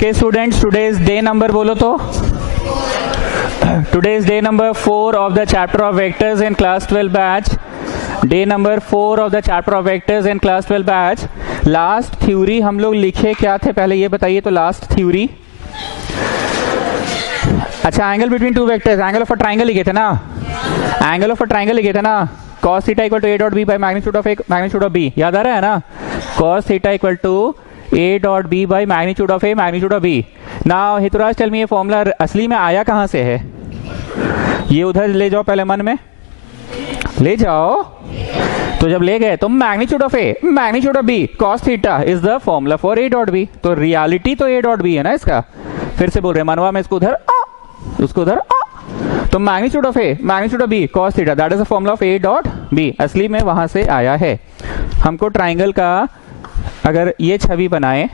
Okay students, today is day number बोलो तो today is day number 4 of the chapter of vectors in class 12 batch. Day number 4 of the chapter of vectors in class 12 batch. Last theory हम लोग लिखे क्या थे पहले ये बताइए. तो लास्ट थ्योरी, अच्छा angle between two vectors, angle of a triangle लिखे थे ना. एंगल ऑफ अ ट्राइंगल लिखे थे ना. cos theta equal to a dot b by magnitude of b. याद आ रहा है ना. cos theta equal to a dot b by magnitude of b. Now Hituraj tell me, ये फॉर्मूला असली में आया कहां से है. ये उधर ले जाओ, पहले मन में ले जाओ. तो जब ले गए तो magnitude of b cos theta is the formula for a dot b. तो रियलिटी तो a डॉट b है ना इसका. फिर से बोल रहे मनवा में, इसको उधर उसको उधर. तो magnitude of b cos theta that is the formula of a dot b. असली में वहां से आया है. हमको ट्राइंगल का अगर ये छवि बनाए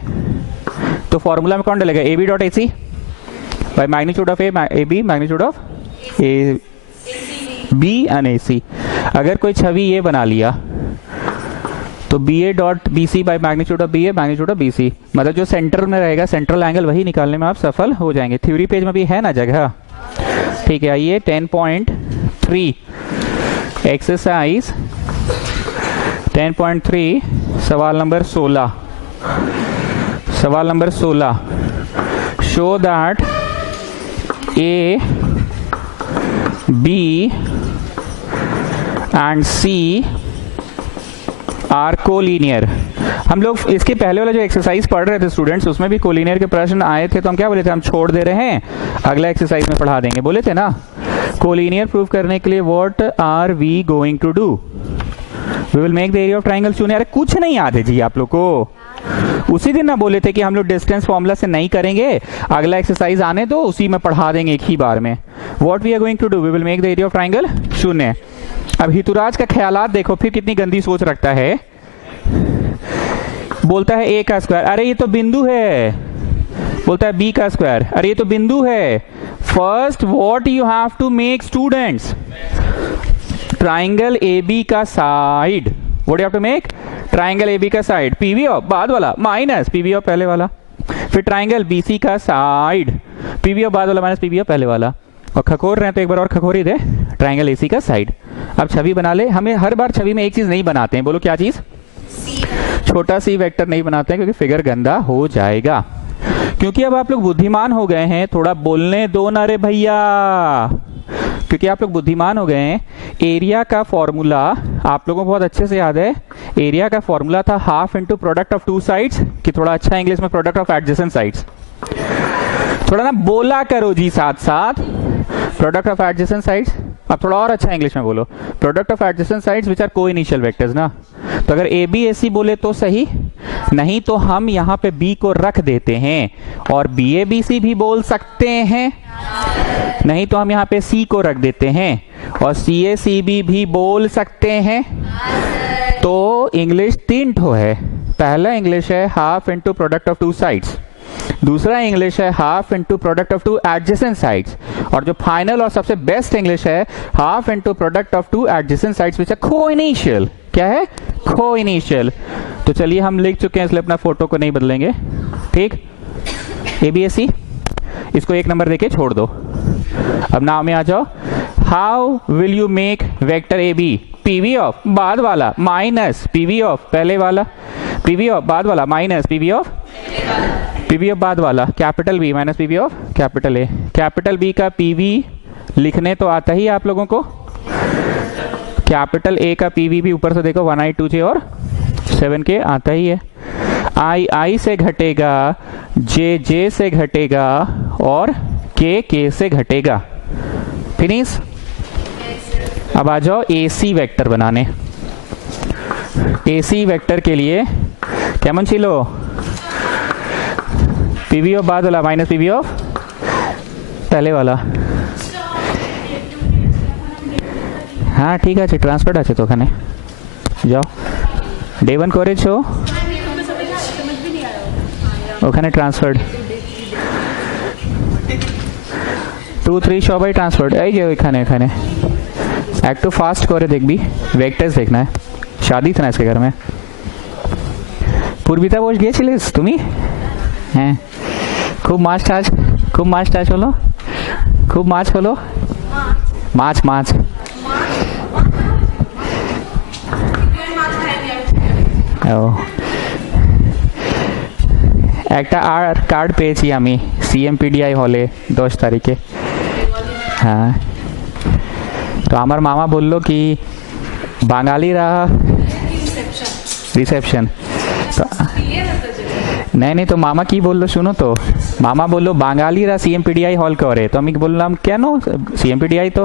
तो फॉर्मूला में कौन डलेगा. ab dot ac bye magnitude of ab magnitude of b and ac. अगर कोई छवि ये बना लिया तो ba dot bc bye magnitude of ba magnitude of bc. मतलब जो सेंटर में रहेगा सेंट्रल एंगल वही निकालने में आप सफल हो जाएंगे. थ्योरी पेज में भी है ना जगह. ठीक है, आइए 10.3 एक्सरसाइज 10.3 सवाल नंबर 16. सवाल नंबर 16, show that A B and C are collinear. हम लोग इसके पहले वाला जो एक्सरसाइज पढ़ रहे थे स्टूडेंट्स, उसमें भी कोलिनियर के प्रश्न आए थे. तो हम क्या बोले थे, हम छोड़ दे रहे हैं, अगला एक्सरसाइज में पढ़ा देंगे बोले थे ना. कोलिनियर प्रूव करने के लिए what are we going to do. We will make the area of triangle शून्य. अरे कुछ नहीं याद है जी आप लोग को. उसी दिन ना बोले थे कि हम लोग डिस्टेंस फॉर्मूला से नहीं करेंगे, अगला एक्सरसाइज आने दो, उसी में पढ़ा देंगे एक ही बार में. What we are going to do, we will make the area of triangle शून्य. अब हितुराज का ख्यालात देखो, फिर कितनी गंदी सोच रखता है. बोलता है a का स्क्वायर, अरे ये तो बिंदु है. बोलता है b का स्क्वायर, अरे ये तो बिंदु है. First what you have to make students, triangle AB का side. What you have to make, triangle AB का साइड. PV ऑफ बाद वाला माइनस PV ऑफ पहले वाला. फिर ट्राइंगल BC का साइड, PV ऑफ बाद वाला माइनस PV ऑफ पहले वाला. और खखोर रहे हैं तो एक बार और खखोरी दे, ट्राइंगल AC का साइड. अब छवि बना ले. हमें हर बार छवि में एक चीज नहीं बनाते हैं, बोलो क्या चीज. छोटा सी वेक्टर नहीं बनाते हैं क्योंकि फिगर गंदा हो जाएगा. क्योंकि अब आप लोग बुद्धिमान हो गए हैं, थोड़ा बोलने दो ना रे भैया. क्योंकि आप लोग बुद्धिमान हो गए हैं. एरिया का फॉर्मूला आप लोगों को बहुत अच्छे से याद है. एरिया का फॉर्मूला था half into product of two sides, कि थोड़ा अच्छा इंग्लिश में प्रोडक्ट ऑफ एडजेसेंट साइड्स. थोड़ा ना बोला करो जी साथ साथ, प्रोडक्ट ऑफ एडजेसेंट साइड्स. अब थोड़ा और अच्छा इंग्लिश में बोलो, product of adjacent sides which are coinitial vectors ना. तो अगर ए बी ए सी बोले तो सही, नहीं तो हम यहाँ पे बी को रख देते हैं और बी ए बी सी भी बोल सकते हैं. नहीं तो हम यहाँ पे सी को रख देते हैं और सी ए सी बी भी बोल सकते हैं. तो इंग्लिश 3 ठो है. पहला इंग्लिश है half into product of two sides, दूसरा इंग्लिश है half into product of two adjacent sides, और जो फाइनल और सबसे बेस्ट इंग्लिश है half into product of two adjacent sides which are coinitial. क्या है, कोइनिशियल. तो चलिए हम लिख चुके हैं इसलिए अपना फोटो को नहीं बदलेंगे. ठीक, ABAC इसको 1 नंबर देके छोड़ दो. अब नाम में आ जाओ. How will you make vector AB, PV of बाद वाला माइनस PV ऑफ पहले वाला, PV ऑफ बाद वाला माइनस PV ऑफ बाद वाला, capital B minus PV of capital A. Capital B का PV लिखने तो आता ही आप लोगों को. कैपिटल A का PV भी ऊपर से देखो 1i 2j और 7k आता ही है. I से घटेगा, J से घटेगा और K से घटेगा. फिनिश. अब आ जाओ AC वेक्टर बनाने. AC वेक्टर के लिए क्या मन छिलो, PV ऑफ बाद वाला माइनस PV ऑफ पहले वाला. हाँ ठीक है, ट्रांसफर আছে তো ওখানে যাও. ডে 1 করেছো ওখানে ট্রান্সফার্ড 2 3 সবাই ট্রান্সফার্ড. এই যে ওখানে এখানে একটু ফাস্ট করে দেখবি, ভেক্টরস देखना है. शादी था ना इसके घर में. पूर्विता बोझ গিয়েছিলিস তুমি? হ্যাঁ खूब माछ टाच बोलो, खूब माछ बोलो, माछ माछ। একটা আর কার্ড পেয়েছি আমি সিএমপিডিআই হলে 10 তারিখে। হ্যাঁ, তো আমার মামা বললো কি বাঙালিরা রিসেপশন, नहीं तो मामा की बोल लो, सुनो तो मामा बोलो बांगालीरा सीएमपीडीआई हॉल करे, तो আমি বললাম কেন सीएमपीडीआई तो,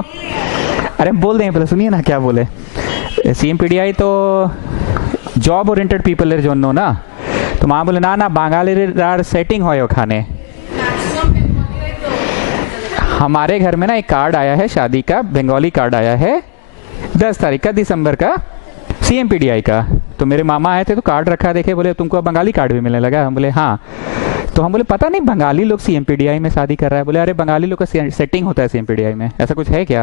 अरे बोल दें पहले, सुनिए ना क्या बोले। सीएमपीडीआई तो जॉब ओरिएंटेड पीपल জন্য না, तो मामा बोले ना ना बांगालीरा सेटिंग হয় ওখানে। हमारे घर में ना एक कार्ड आया है शादी का, बंगाली कार्ड आया है 10 तारीख का दिसंबर का, सीएमपीडीआई का। तो मेरे मामा आए थे तो कार्ड रखा, देखे, बोले तुमको अब बंगाली कार्ड भी मिलने लगा। हम बोले हाँ। तो हम बोले पता नहीं बंगाली लोग सीएमपीडीआई में शादी कर रहा है। बोले अरे बंगाली लोग का सेटिंग होता है सीएमपीडीआई में, ऐसा कुछ है क्या?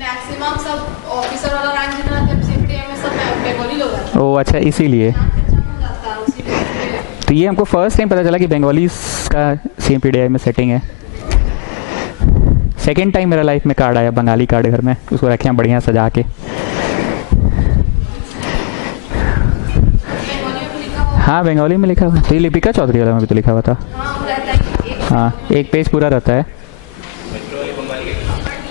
मैक्सिमम सब ऑफिसर वाला रैंक जितना है सीएमपीडीआई में सब बंगाली लोग हैं। ओ अच्छा, इसीलिए। तो ये हमको फर्स्ट टाइम पता चला कि बंगाली का सीएमपीडीआई में सेटिंग है। सेकेंड टाइम मेरा लाइफ में कार्ड आया बंगाली कार्ड घर में, उसको रखे हैं बढ़िया सजा के। हाँ बंगाली में लिखा हुआ, तो ये लिपिका चौधरी वाला में भी तो लिखा हुआ था। हाँ एक पेज पूरा रहता है।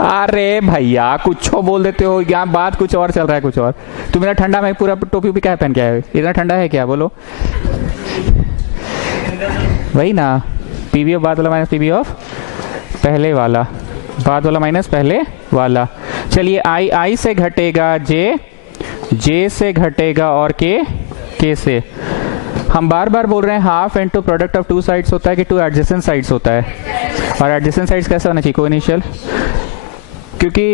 अरे भैया कुछ बोल देते हो, यहाँ बात कुछ और चल रहा है, कुछ और। तुम मेरा ठंडा में पूरा टोपी भी क्या पहन के आए, इतना ठंडा है क्या? बोलो वही ना, पीवी ऑफ बाद वाला माइनस पीवी ऑफ पहले वाला, बाद वाला माइनस पहले वाला। चलिए आई से घटेगा जे से घटेगा और के से। हम बार बार बोल रहे हैं half into product of two sides होता है कि टू एडजेसेंट साइड्स होता है, और एडजेसेंट साइड्स कैसा होना चाहिए? कोइनिशियल। क्योंकि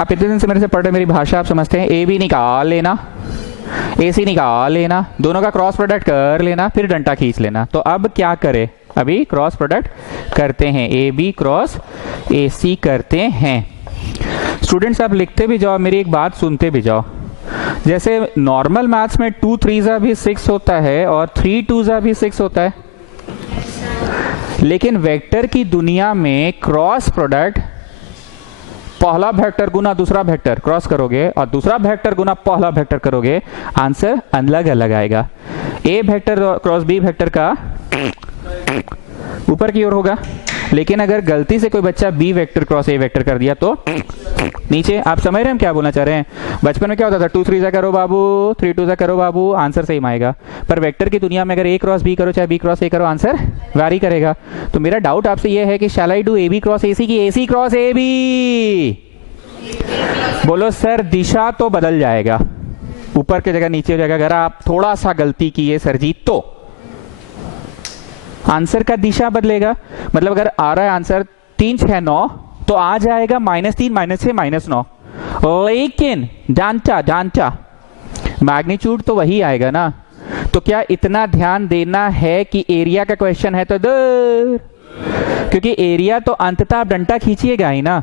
आप इतने दिन से मेरे से पढ़ रहे, मेरी भाषा आप समझते हैं। ए बी निकाल लेना, ए सी निकाल लेना, दोनों का क्रॉस प्रोडक्ट कर लेना, फिर डंटा खींच लेना। तो अब क्या करें? अभी क्रॉस प्रोडक्ट करते हैं, ए बी क्रॉस ए सी करते हैं। स्टूडेंट्स आप लिखते भी जाओ, मेरी एक बात सुनते भी जाओ। जैसे नॉर्मल मैथ्स में 2 3 भी 6 होता है और 3 2 भी 6 होता है, लेकिन वेक्टर की दुनिया में क्रॉस प्रोडक्ट पहला वेक्टर गुना दूसरा वेक्टर क्रॉस करोगे और दूसरा वेक्टर गुना पहला वेक्टर करोगे, आंसर अलग अलग आएगा। ए वेक्टर क्रॉस बी वेक्टर का ऊपर की ओर होगा, लेकिन अगर गलती से कोई बच्चा B vector cross A vector कर दिया तो नीचे। आप समझ रहे हैं हम क्या बोलना चाह रहे हैं? बचपन में क्या होता था, 2 3 करो बाबू, 3 2 करो बाबू, आंसर सेम आएगा। पर वेक्टर की दुनिया में अगर ए क्रॉस बी करो चाहे बी क्रॉस ए करो, आंसर वैरी करेगा। तो मेरा डाउट आपसे ये है कि shall I do A B cross A C की A C cross A B? बोलो सर दिशा तो बदल जाएगा, ऊपर की जगह नीचे हो जाएगा। अगर आप थोड़ा सा गलती किए सर जी तो आंसर का दिशा बदलेगा। मतलब अगर आ रहा है आंसर 3 6 9 तो आ जाएगा -3 -6 -9, लेकिन ढांचा मैग्नीट्यूड तो वही आएगा ना। तो क्या इतना ध्यान देना है कि एरिया का क्वेश्चन है तो दूर, क्योंकि एरिया तो अंततः आप डंटा खींचिएगा ही ना।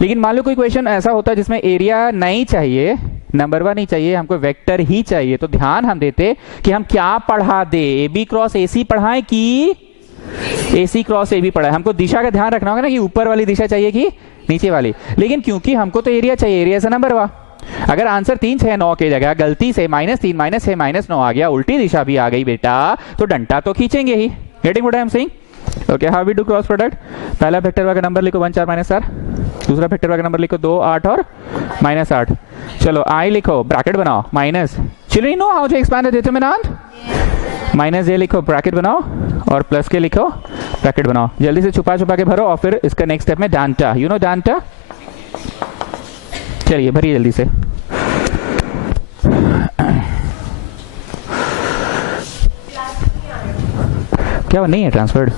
लेकिन मान लो कोई क्वेश्चन ऐसा होता है जिसमें एरिया नहीं चाहिए, नंबर 1 नहीं चाहिए, हमको वेक्टर ही चाहिए, तो ध्यान हम देते कि हम क्या पढ़ा दे, ए बी क्रॉस ए सी पढ़ाएं कि ए सी क्रॉस ए बी पढ़ाएं। हमको दिशा का ध्यान रखना होगा ना कि ऊपर वाली दिशा चाहिए कि नीचे वाली। लेकिन क्योंकि हमको तो एरिया चाहिए, एरिया से नंबर वा। अगर आंसर 3 6 9 की जगह गलती से -3 -6 -9 आ गया, उल्टी दिशा भी आ गई बेटा, तो डंटा तो खींचेंगे ही। Getting what I am saying? Okay, how we do cross product? पहला वेक्टर का नंबर लिखो 1 4 -4, दूसरा वेक्टर का नंबर लिखो 2 8 और -8। चलो आई लिखो, ब्रैकेट बनाओ, minus. Children know how to expand the determinant? Minus A लिखो, ब्रैकेट बनाओ, और प्लस के लिखो, ब्रैकेट बनाओ। जल्दी से छुपा के भरो, और फिर इसका नेक्स्ट स्टेप में डांटा, यू नो डांटा? चलिए भरिए जल्दी से। क्या नहीं है ट्रांसफर्ड?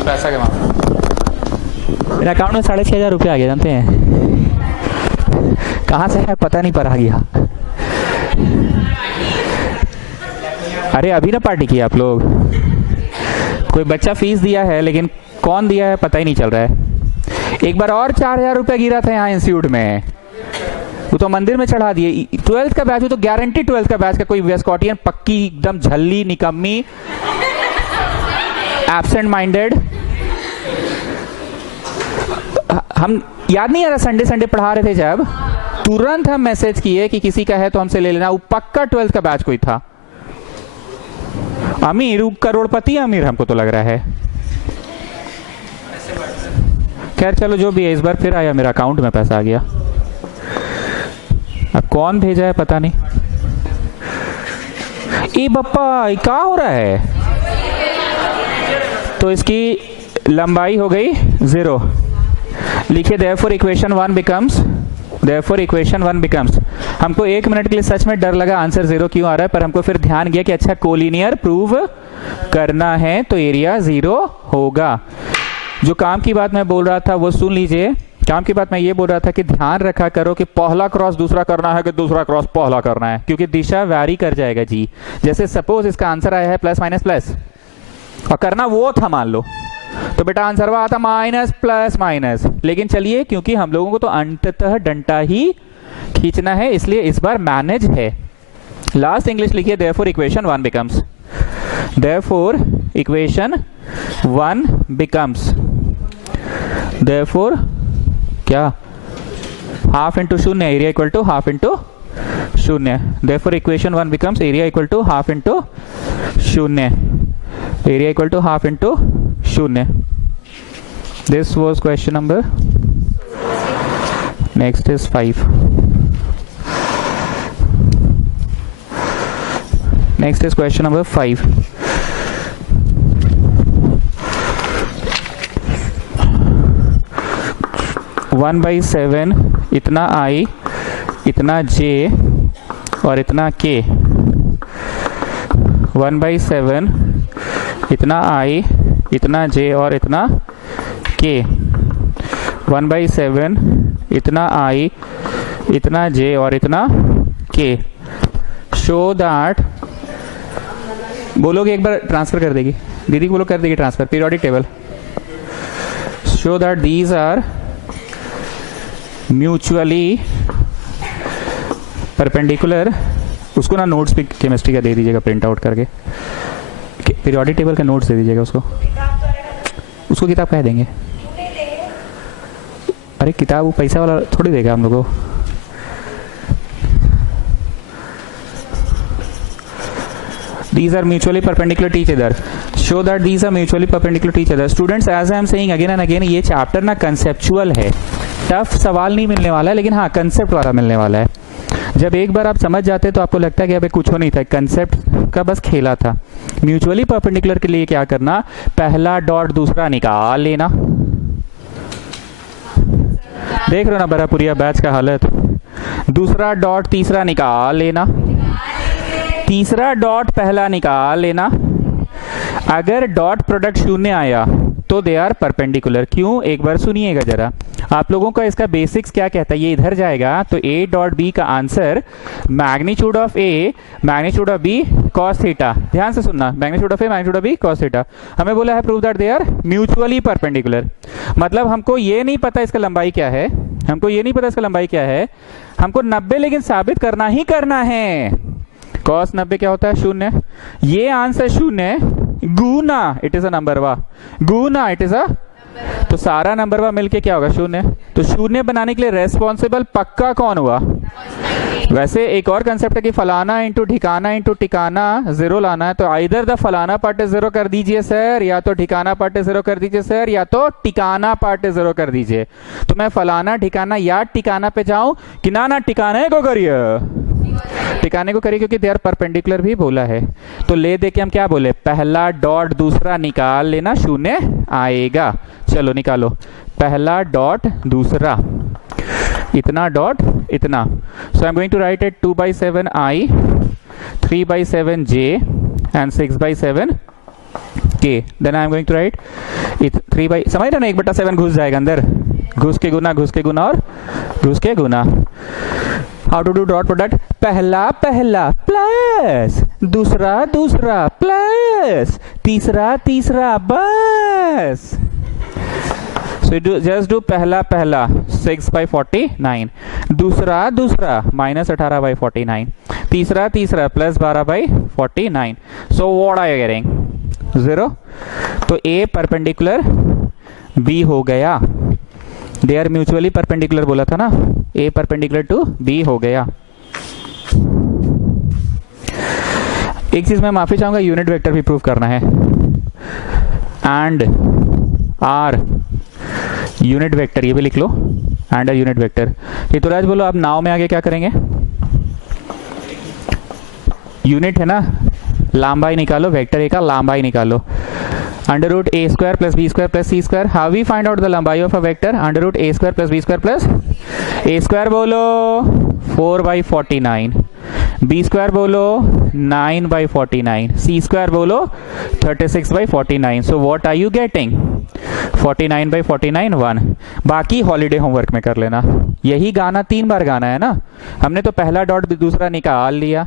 पैसा कमा मेरे अकाउंट में 6,500 रुपये आ गया, जानते हैं कहाँ से है पता नहीं, पर आ गया। अरे अभी ना पार्टी की आप लोग, कोई बच्चा फीस दिया है लेकिन कौन दिया है पता ही नहीं चल रहा है। एक बार और 4,000 रुपये गिरा था यहाँ इंस्टीट्यूट में, वो तो मंदिर में चढ़ा दिए। 12th का बैच हो तो गारंटी 12th का बैच का कोई वेस्कॉटियन पक्की एकदम झल्ली निकम्मी एब्सेंट माइंडेड। हम याद नहीं आ रहा संडे संडे पढ़ा रहे थे जब, तुरंत हम मैसेज किए कि किसी का है तो हमसे ले लेना। वो पक्का 12th का बैच कोई था, अमीर, करोड़पति अमीर हमको तो लग रहा है। खैर चलो जो भी है, इस बार फिर आया मेरा अकाउंट में पैसा आ गया। अब कौन भेजा है पता नहीं। ए बप्पा ये क्या हो रहा है? तो इसकी लंबाई हो गई 0। लिखिए therefore equation 1 becomes हमको 1 मिनट के लिए सच में डर लगा आंसर 0 क्यों आ रहा है, पर हमको फिर ध्यान गया कि अच्छा कोलिनियर प्रूव करना है तो एरिया 0 होगा। जो काम की बात मैं बोल रहा था वो सुन लीजिए। काम की बात मैं ये बोल रहा था कि ध्यान रखा करो कि पहला क्रॉस दूसरा करना है कि दूसरा क्रॉस पहला करना है, क्योंकि दिशा वैरी कर जाएगा जी। जैसे सपोज इसका आंसर आया है प्लस माइनस प्लस और करना वो था मान लो, तो बेटा आंसर हुआ आता माइनस प्लस माइनस। लेकिन चलिए क्योंकि हम लोगों को तो अंततः डंडा ही खींचना है, इसलिए इस बार मैनेज है। लास्ट इंग्लिश लिखिए therefore equation 1 becomes, therefore equation 1 becomes, therefore क्या हाफ इंटू शून्य area equal to half into शून्य। therefore equation 1 becomes area equal to half into शून्य, area equal to half into शून्य। This was question number. Next is 5. Next is question number 5. One by 7 इतना I इतना J और इतना K। 1/7 इतना I इतना J और इतना K। 1/7 इतना I इतना J और इतना K। शो दैट, बोलोगे एक बार ट्रांसफर कर देगी दीदी, बोलो कर देगी transfer, periodic table. Show that these are mutually perpendicular. उसको ना नोट्स भी केमिस्ट्री का दे दीजिएगा प्रिंट आउट करके, पीरियोडिक टेबल का नोट्स दे दीजिएगा उसको किताब कह देंगे। अरे किताब वो पैसा वाला थोड़ी देगा हम लोगों को। These are mutually perpendicular to each other. Show that these are mutually perpendicular to each other. Students, as I am saying again and again, ये चैप्टर ना कंसेप्चुअल है, टफ सवाल नहीं मिलने वाला है, लेकिन हाँ कंसेप्ट वाला मिलने वाला है। जब एक बार आप समझ जाते हैं तो आपको लगता है कि अबे कुछ हो नहीं था, कंसेप्ट का बस खेला था। म्यूचुअली परपेंडिकुलर के लिए क्या करना, पहला डॉट दूसरा निकाल लेना। देख रहे हो ना बरापुरिया बैच का हालत। दूसरा डॉट तीसरा निकाल लेना, तीसरा डॉट पहला निकाल लेना। अगर डॉट प्रोडक्ट शून्य आया तो दे आर परपेंडिकुलर। क्यों, एक बार सुनिएगा जरा। आप लोगों का इसका बेसिक्स क्या कहता है, ये इधर जाएगा तो ए डॉट बी का answer magnitude of A magnitude of B cos theta. ध्यान से सुनना, magnitude of A magnitude of B cos theta. हमें बोला है prove that they are mutually perpendicular. मतलब हमको ये नहीं पता इसका लंबाई क्या है, हमको ये नहीं पता इसका लंबाई क्या है, हमको 90 लेकिन साबित करना ही करना है। कॉस 90 क्या होता है, शून्य। ये आंसर शून्य गुना इट इज अ नंबर, वाह, गुना इट इज अ, तो सारा नंबर वाह मिलके क्या होगा, शून्य। तो शून्य बनाने के लिए रेस्पॉन्सिबल पक्का कौन हुआ, वैसे एक और कंसेप्ट है कि फलाना इंटू ठिकाना इंटू टिकाना जीरो लाना है, तो आइदर द फलाना पार्ट जीरो कर दीजिए सर, या तो ठिकाना पार्ट जीरो कर दीजिए सर, या तो टिकाना पार्ट जीरो कर दीजिए। तो मैं फलाना ठिकाना या टिकाना पे जाऊं कि ना टिकाने को करिए, टिकाने को करिए, क्योंकि दे आर परपेंडिकुलर भी बोला है। तो ले दे के हम क्या बोले, पहला डॉट दूसरा निकाल लेना, शून्य आएगा। चलो निकालो, पहला डॉट दूसरा, इतना डॉट इतना। So I am going to write it 2/7 i, 3/7 j and 6/7 k। Then I am going to write 3 समझ रहे ना, 1/7 घुस जाएगा अंदर, घुस के गुना और घुस के गुना। How to do dot product, पहला पहला प्लस दूसरा दूसरा प्लस तीसरा तीसरा, बस। So you just do पहला पहला 6/49, दूसरा दूसरा -18/49, तीसरा तीसरा +12/49। So what are you getting? 0। तो A परपेंडिकुलर B हो गया, दे आर म्यूचुअली परपेंडिकुलर बोला था ना, A परपेंडिकुलर टू B हो गया। एक चीज मैं माफी चाहूंगा, यूनिट वेक्टर भी प्रूव करना है। एंड आर यूनिट वेक्टर, ये भी लिख लो, एंड यूनिट वेक्टर। ऋतुराज बोलो आप नाव में आगे क्या करेंगे, यूनिट है ना, लंबाई निकालो, वेक्टर ए का लंबाई निकालो। √a² + b² + c²। How we find out the लंबाई of a vector, √a² + b² + a² बोलो 4/49, b² बोलो 9/49, c² बोलो 36/49। So what are you getting, 49/49 1। बाकी हॉलीडे होमवर्क में कर लेना। यही गाना 3 बार गाना है ना, हमने तो पहला डॉट दूसरा निकाल लिया।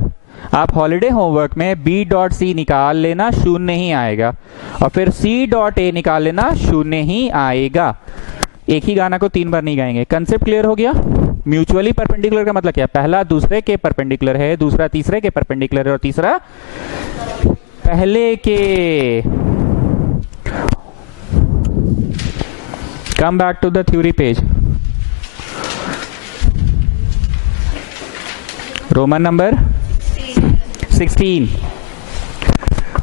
आप हॉलीडे होमवर्क में b.c निकाल लेना, शून्य ही आएगा, और फिर c.a निकाल लेना, शून्य ही आएगा। एक ही गाना को 3 बार नहीं गाएंगे। कंसेप्ट क्लियर हो गया। म्यूचुअली परपेंडिकुलर का मतलब क्या, पहला दूसरे के परपेंडिकुलर है, दूसरा तीसरे के परपेंडिकुलर है, और तीसरा पहले के। Come back to the theory page, Roman number 16।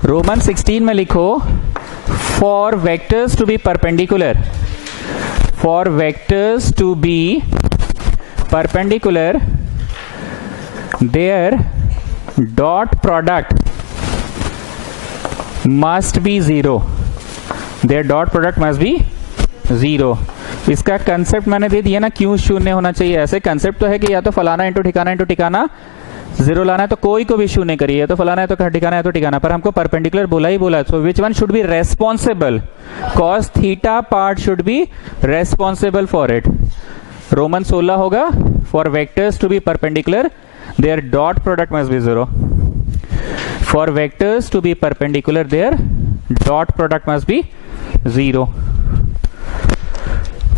Roman 16 में लिखो, for vectors to be perpendicular, for vectors to be perpendicular their dot product must be 0, their dot product must be 0। इसका कंसेप्ट मैंने दे दिया ना, क्यों शून्य होना चाहिए। ऐसे कंसेप्ट तो है कि या तो फलाना इंटू ठिकाना 0 लाना है, तो कोई को भी शून्य करिए, तो फलाना है तो ठिकाना है तो ठिकाना, पर हमको परपेंडिकुलर बोला ही बोला। So which one should be responsible, cos theta part should be responsible for it. Roman 16 होगा, for vectors to be perpendicular their dot product must be 0, for vectors to be perpendicular their dot product must be 0,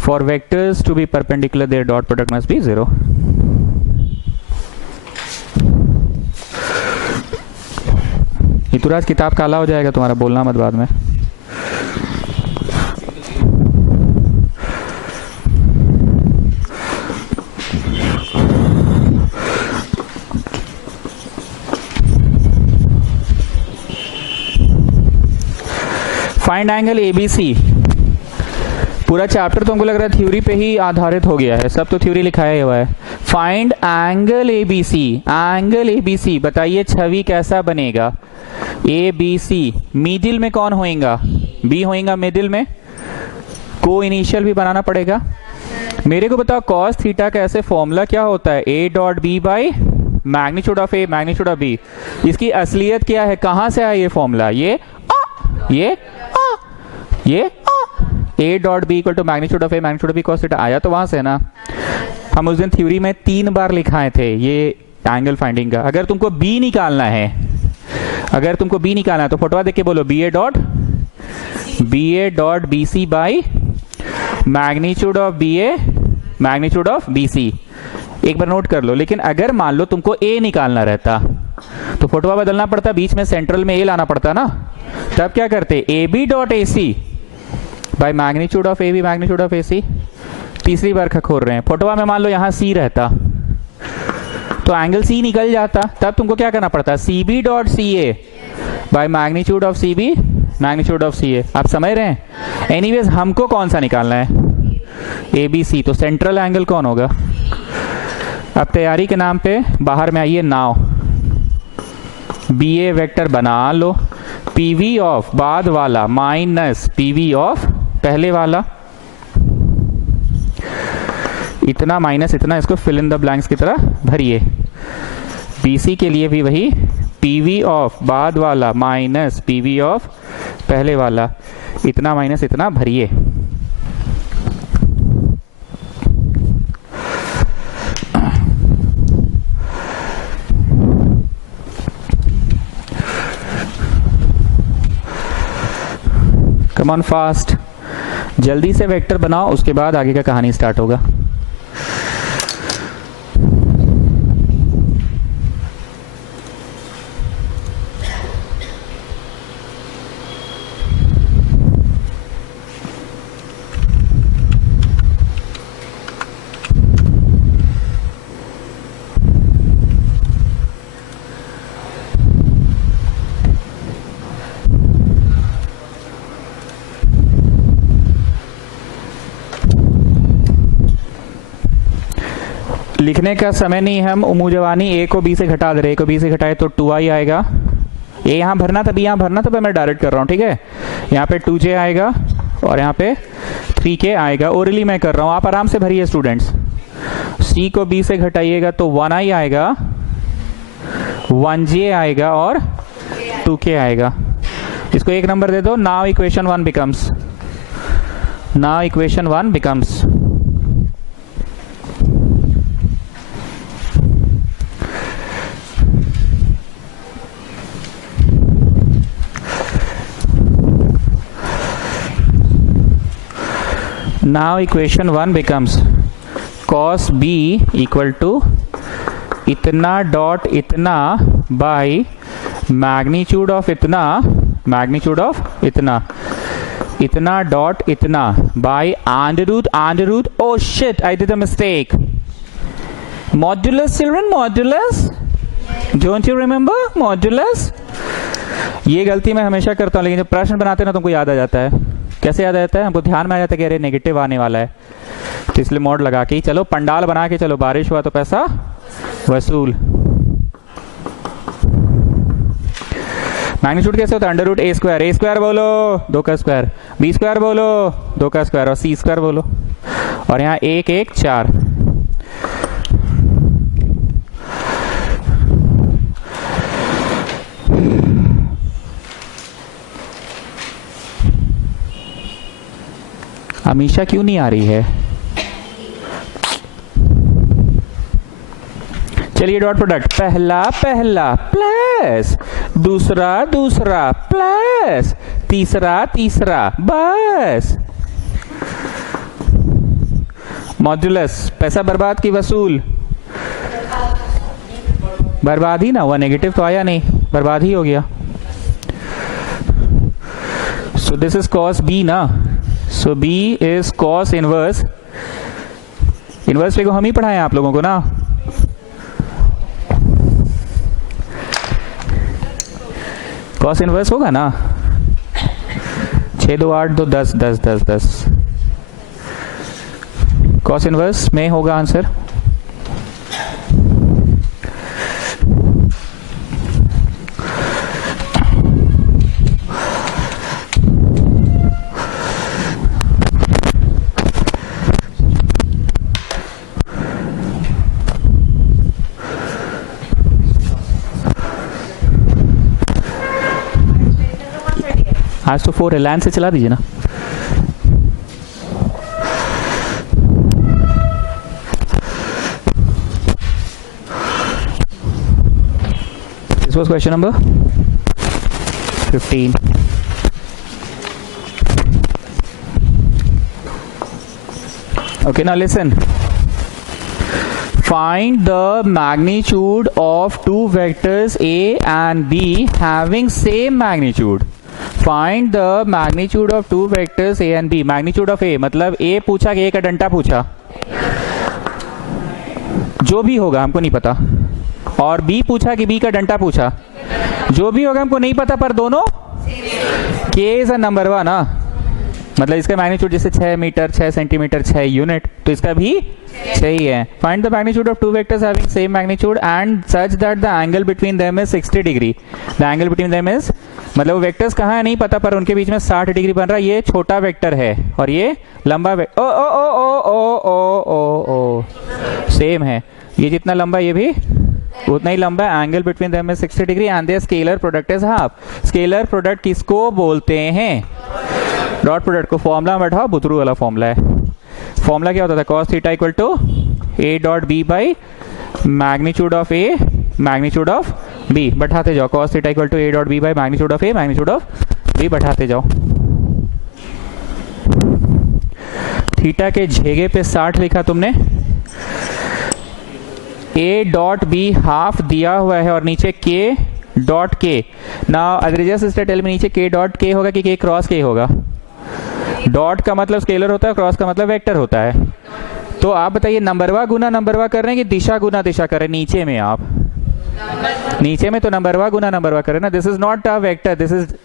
for vectors to be perpendicular their dot product must be 0। Rituraj किताब काला हो जाएगा तुम्हारा, बोलना मत बाद में। Find angle ABC। पूरा चैप्टर तो हमको लग रहा है थ्योरी पे ही आधारित हो गया है, सब तो थ्योरी लिखाया हुआ है। Find angle ABC, angle ABC बताइए छवि कैसा बनेगा। ABC मिडिल में कौन होएगा, B होएगा मिडिल में, को इनिशियल भी बनाना पड़ेगा। मेरे को बताओ कॉस थीटा का ऐसे फॉर्मूला क्या होता है, A.B by magnitude of A magnitude of B। इसकी असलियत क्या है, कहां से आया ये फॉर्मूला, ये A.B equal to magnitude of A magnitude of B cos theta आया तो वहां से ना। हम उस दिन थ्योरी में 3 बार लिखाए थे ये एंगल फाइंडिंग का। अगर तुमको B निकालना है, अगर तुमको B निकालना है तो फोटोवा देख के बोलो BA dot BC by magnitude of BA magnitude of BC। एक बार नोट कर लो। लेकिन अगर मान लो तुमको A निकालना रहता तो फोटोवा बदलना पड़ता, बीच में सेंट्रल में A लाना पड़ता ना, तब क्या करते, AB dot AC by magnitude of AB magnitude of AC। तीसरी बार खखोर रहे हैं। फोटोवा में मान लो यहां C रहता तो एंगल सी निकल जाता, तब तुमको क्या करना पड़ता, C B dot C A by magnitude of C B magnitude of C A. आप समझ रहे हैं? एनीवेज हमको कौन सा निकालना है, ए बी सी, तो सेंट्रल एंगल कौन होगा। अब तैयारी के नाम पे बाहर में आइए, नाव बी ए वेक्टर बना लो, पी वी ऑफ बाद वाला माइनस पी वी ऑफ पहले वाला, इतना माइनस इतना, इसको फिल इन द ब्लैंक्स की तरह भरिए। बीसी के लिए भी वही, पीवी ऑफ बाद वाला माइनस पीवी ऑफ पहले वाला, इतना माइनस इतना भरिए। कम ऑन फास्ट, जल्दी से वेक्टर बनाओ, उसके बाद आगे का कहानी स्टार्ट होगा। लिखने का समय नहीं, हम उमूजवानी ए को बी से घटा दे रहे, ए को बी से घटाए तो 2i आएगा, ए यहाँ भरना था, बी यहाँ भरना था, तो मैं डायरेक्ट कर रहा हूँ, ठीक है। यहाँ पे 2j आएगा और यहाँ पे 3k आएगा, ओरली मैं कर रहा हूँ, आप आराम से भरिए स्टूडेंट्स। c को b से घटाइएगा तो 1i आएगा, 1j आएगा और 2k आएगा। इसको एक नंबर दे दो। Now equation 1 becomes, now equation 1 becomes, now equation 1 becomes cos b equal to इतना डॉट इतना बाई मैग्नीट्यूड ऑफ इतना, मैग्नीट्यूड ऑफ इतना, इतना डॉट इतना by under root, oh shit I did a mistake, modulus children, modulus, don't you remember modulus. ये गलती मैं हमेशा करता हूँ, लेकिन जब प्रश्न बनाते हैं ना तुमको याद आ जाता है। कैसे याद आ जाता है? हमको ध्यान में आ जाता है कि अरे नेगेटिव आने वाला है, तो इसलिए मोड लगा के चलो, पंडाल बना के चलो, बारिश हुआ तो पैसा वसूल। मैग्नीट्यूड कैसे होता है? अंडर रूट ए स्क्वायर बोलो 2 का स्क्वायर, बी स्क्वायर बोलो 2 का स्क्वायर और सी स्क्वायर बोलो, और यहाँ 1 1 4। अमीशा क्यों नहीं आ रही है? चलिए डॉट प्रोडक्ट, पहला पहला प्लस दूसरा दूसरा प्लस तीसरा तीसरा, बस। मॉड्यूलस, पैसा बर्बाद की वसूल, बर्बाद ही ना हुआ, नेगेटिव तो आया नहीं, बर्बाद ही हो गया। So this is cos B ना, so b is cos inverse, inverse पे को हम ही पढ़ाए आप लोगों को ना। कॉस इनवर्स होगा ना, 6 2 8 2 10 10 10 10, कॉस इनवर्स में होगा आंसर। आज तो 4 रिलायंस से चला दीजिए ना। This was question number 15. Okay, now listen. Find the magnitude of two vectors A and B having same magnitude. Find the magnitude of two vectors A and B. Magnitude of A मतलब A पूछा कि A का डंटा पूछा, जो भी होगा हमको नहीं पता। और बी पूछा कि बी का डंटा पूछा, जो भी होगा हमको नहीं पता, पर दोनों के इज अ नंबर वन ना, मतलब इसका मैग्नीट्यूड जैसे 6 मीटर 6 सेंटीमीटर 6 यूनिट, तो इसका भी 6 ही है। Find the magnitude of two vectors having same magnitude and such that the angle between them is 60 degree. The angle between them is, मतलब vectors कहाँ है नहीं पता, पर उनके बीच में 60 डिग्री बन रहा है। ये छोटा वेक्टर है और ये लंबा वेक्टर, ओ ओ ओ ओ ओ ओ ओ सेम है, ये जितना लंबा ये भी उतना ही लंबा है। Angle between them is 60 degree and their scalar product is half. Scalar product किसको बोलते हैं? डॉट प्रोडक्ट को। फॉर्मूला में बैठाओ, बुतरू वाला फॉर्मूला है। फॉर्मूला क्या होता था? cos theta equal to a dot B by magnitude of a magnitude of b। बैठाते जाओ, cos theta equal to a dot B by magnitude of a magnitude of b, बैठाते जाओ। थीटा के जगह पे 60 लिखा तुमने, a डॉट बी हाफ दिया हुआ है और नीचे k dot k। Now Adrija sister tell me, नीचे k डॉट k होगा कि k क्रॉस k होगा? डॉट का मतलब स्केलर होता है, क्रॉस का मतलब वेक्टर होता है। तो आप बताइए, नंबरवा गुना नंबरवा कर रहे हैं कि दिशा गुना दिशा कर रहे हैं? नीचे में आप, नीचे में तो नंबरवा गुना नंबरवा कर रहे हैं ना। This is not a vector, this is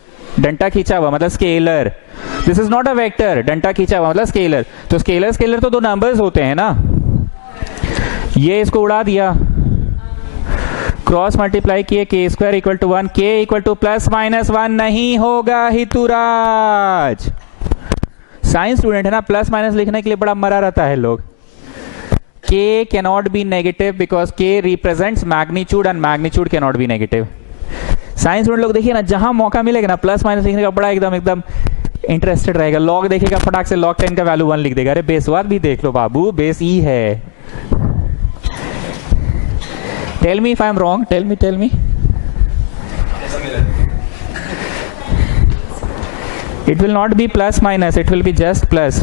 डंटा खींचा हुआ मतलब scalar. This is not a vector, डंटा खींचा हुआ मतलब स्केलर। तो स्केलर स्केलर तो दो नंबर्स होते हैं ना। ये इसको उड़ा दिया, क्रॉस मल्टीप्लाई किए, के स्क्वायर इक्वल टू 1, के इक्वल टू प्लस माइनस 1 नहीं होगा हितुराज। साइंस स्टूडेंट है ना, प्लस माइनस लिखने के लिए बड़ा मरा रहता है लोग। k cannot be negative because k represents magnitude and magnitude cannot be negative. Science student लोग देखिए ना, जहां मौका मिलेगा ना प्लस माइनस लिखने का बड़ा एकदम एकदम इंटरेस्टेड रहेगा। लॉग देखेगा, फटाक से log 10 का वैल्यू 1 लिख देगा। अरे बेसवाद भी देख लो बाबू, बेस ई है। Tell me if I am wrong, tell me it will not be plus minus, it will be just plus।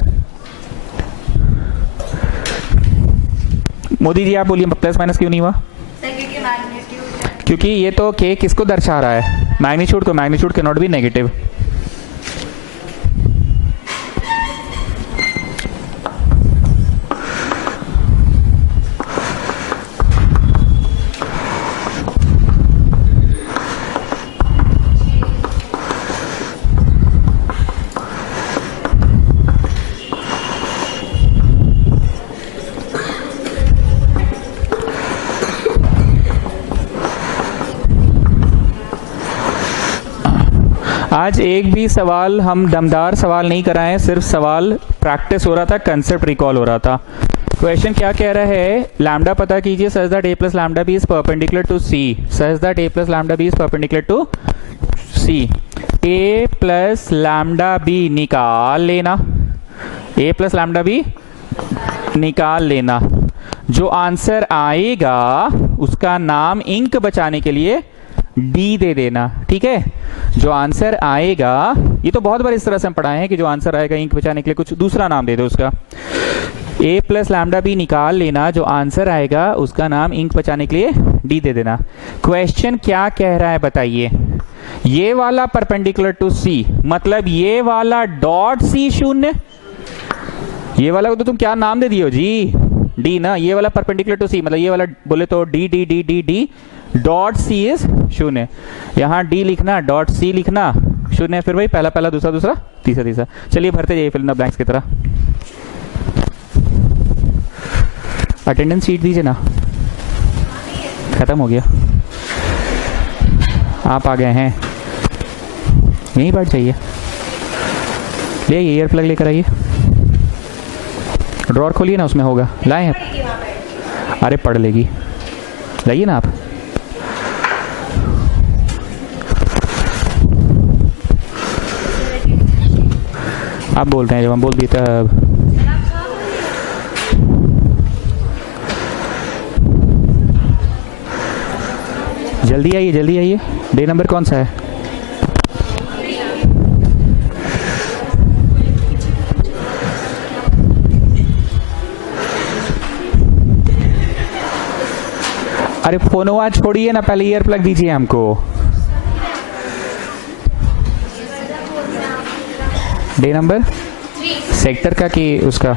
Modi ji आप बोलिए, प्लस माइनस क्यों नहीं हुआ? क्योंकि ये तो k किसको दर्शा रहा है? मैग्नीट्यूड को। Magnitude can not be negative. आज एक भी सवाल हम दमदार सवाल नहीं कराए, सिर्फ सवाल प्रैक्टिस हो रहा था, कंसेप्ट रिकॉल हो रहा था। क्वेश्चन क्या कह रहा है? लैम्डा पता कीजिए, such that a plus lambda B is perpendicular to c। Such that a plus lambda B is perpendicular to c। a plus lambda B निकाल लेना, a प्लस लैम्डा बी निकाल लेना। जो आंसर आएगा उसका नाम इंक बचाने के लिए डी दे देना, ठीक है? जो आंसर आएगा, ये तो बहुत बार इस तरह से हम पढ़ाए हैं कि जो आंसर आएगा इंक बचाने के लिए कुछ दूसरा नाम दे दो उसका। a प्लस लैम्डा बी निकाल लेना, जो आंसर आएगा उसका नाम इंक बचाने के लिए डी दे देना। क्वेश्चन क्या कह रहा है बताइए? ये वाला परपेंडिकुलर टू c, मतलब ये वाला डॉट c शून्य, ये वाला को तो तुम क्या नाम दे दियो जी? डी ना। ये वाला परपेंडिकुलर टू c, मतलब ये वाला बोले तो D D D D D dot C is शून्य। यहाँ डी लिखना, डॉट सी लिखना, शून्य, फिर वही पहला पहला, दूसरा दूसरा, तीसरा तीसरा। चलिए भरते जाइए फिल इन द ब्लैंक्स की तरह। अटेंडेंस शीट दीजिए ना, खत्म हो गया। आप आ गए हैं, यहीं बैठ जाइए। ले आइए, ईयर प्लग लेकर आइए, ड्रॉर खोलिए ना, उसमें होगा। लाए हैं? अरे पढ़ लेगी, लाइए ना आप। आप बोल रहे हैं, जब हम बोल दिए तब। जल्दी आइए, जल्दी आइए। डे नंबर कौन सा है? अरे फोनवा छोड़िए ना, पहले ईयर प्लग दीजिए हमको। डे नंबर सेक्टर का कि उसका?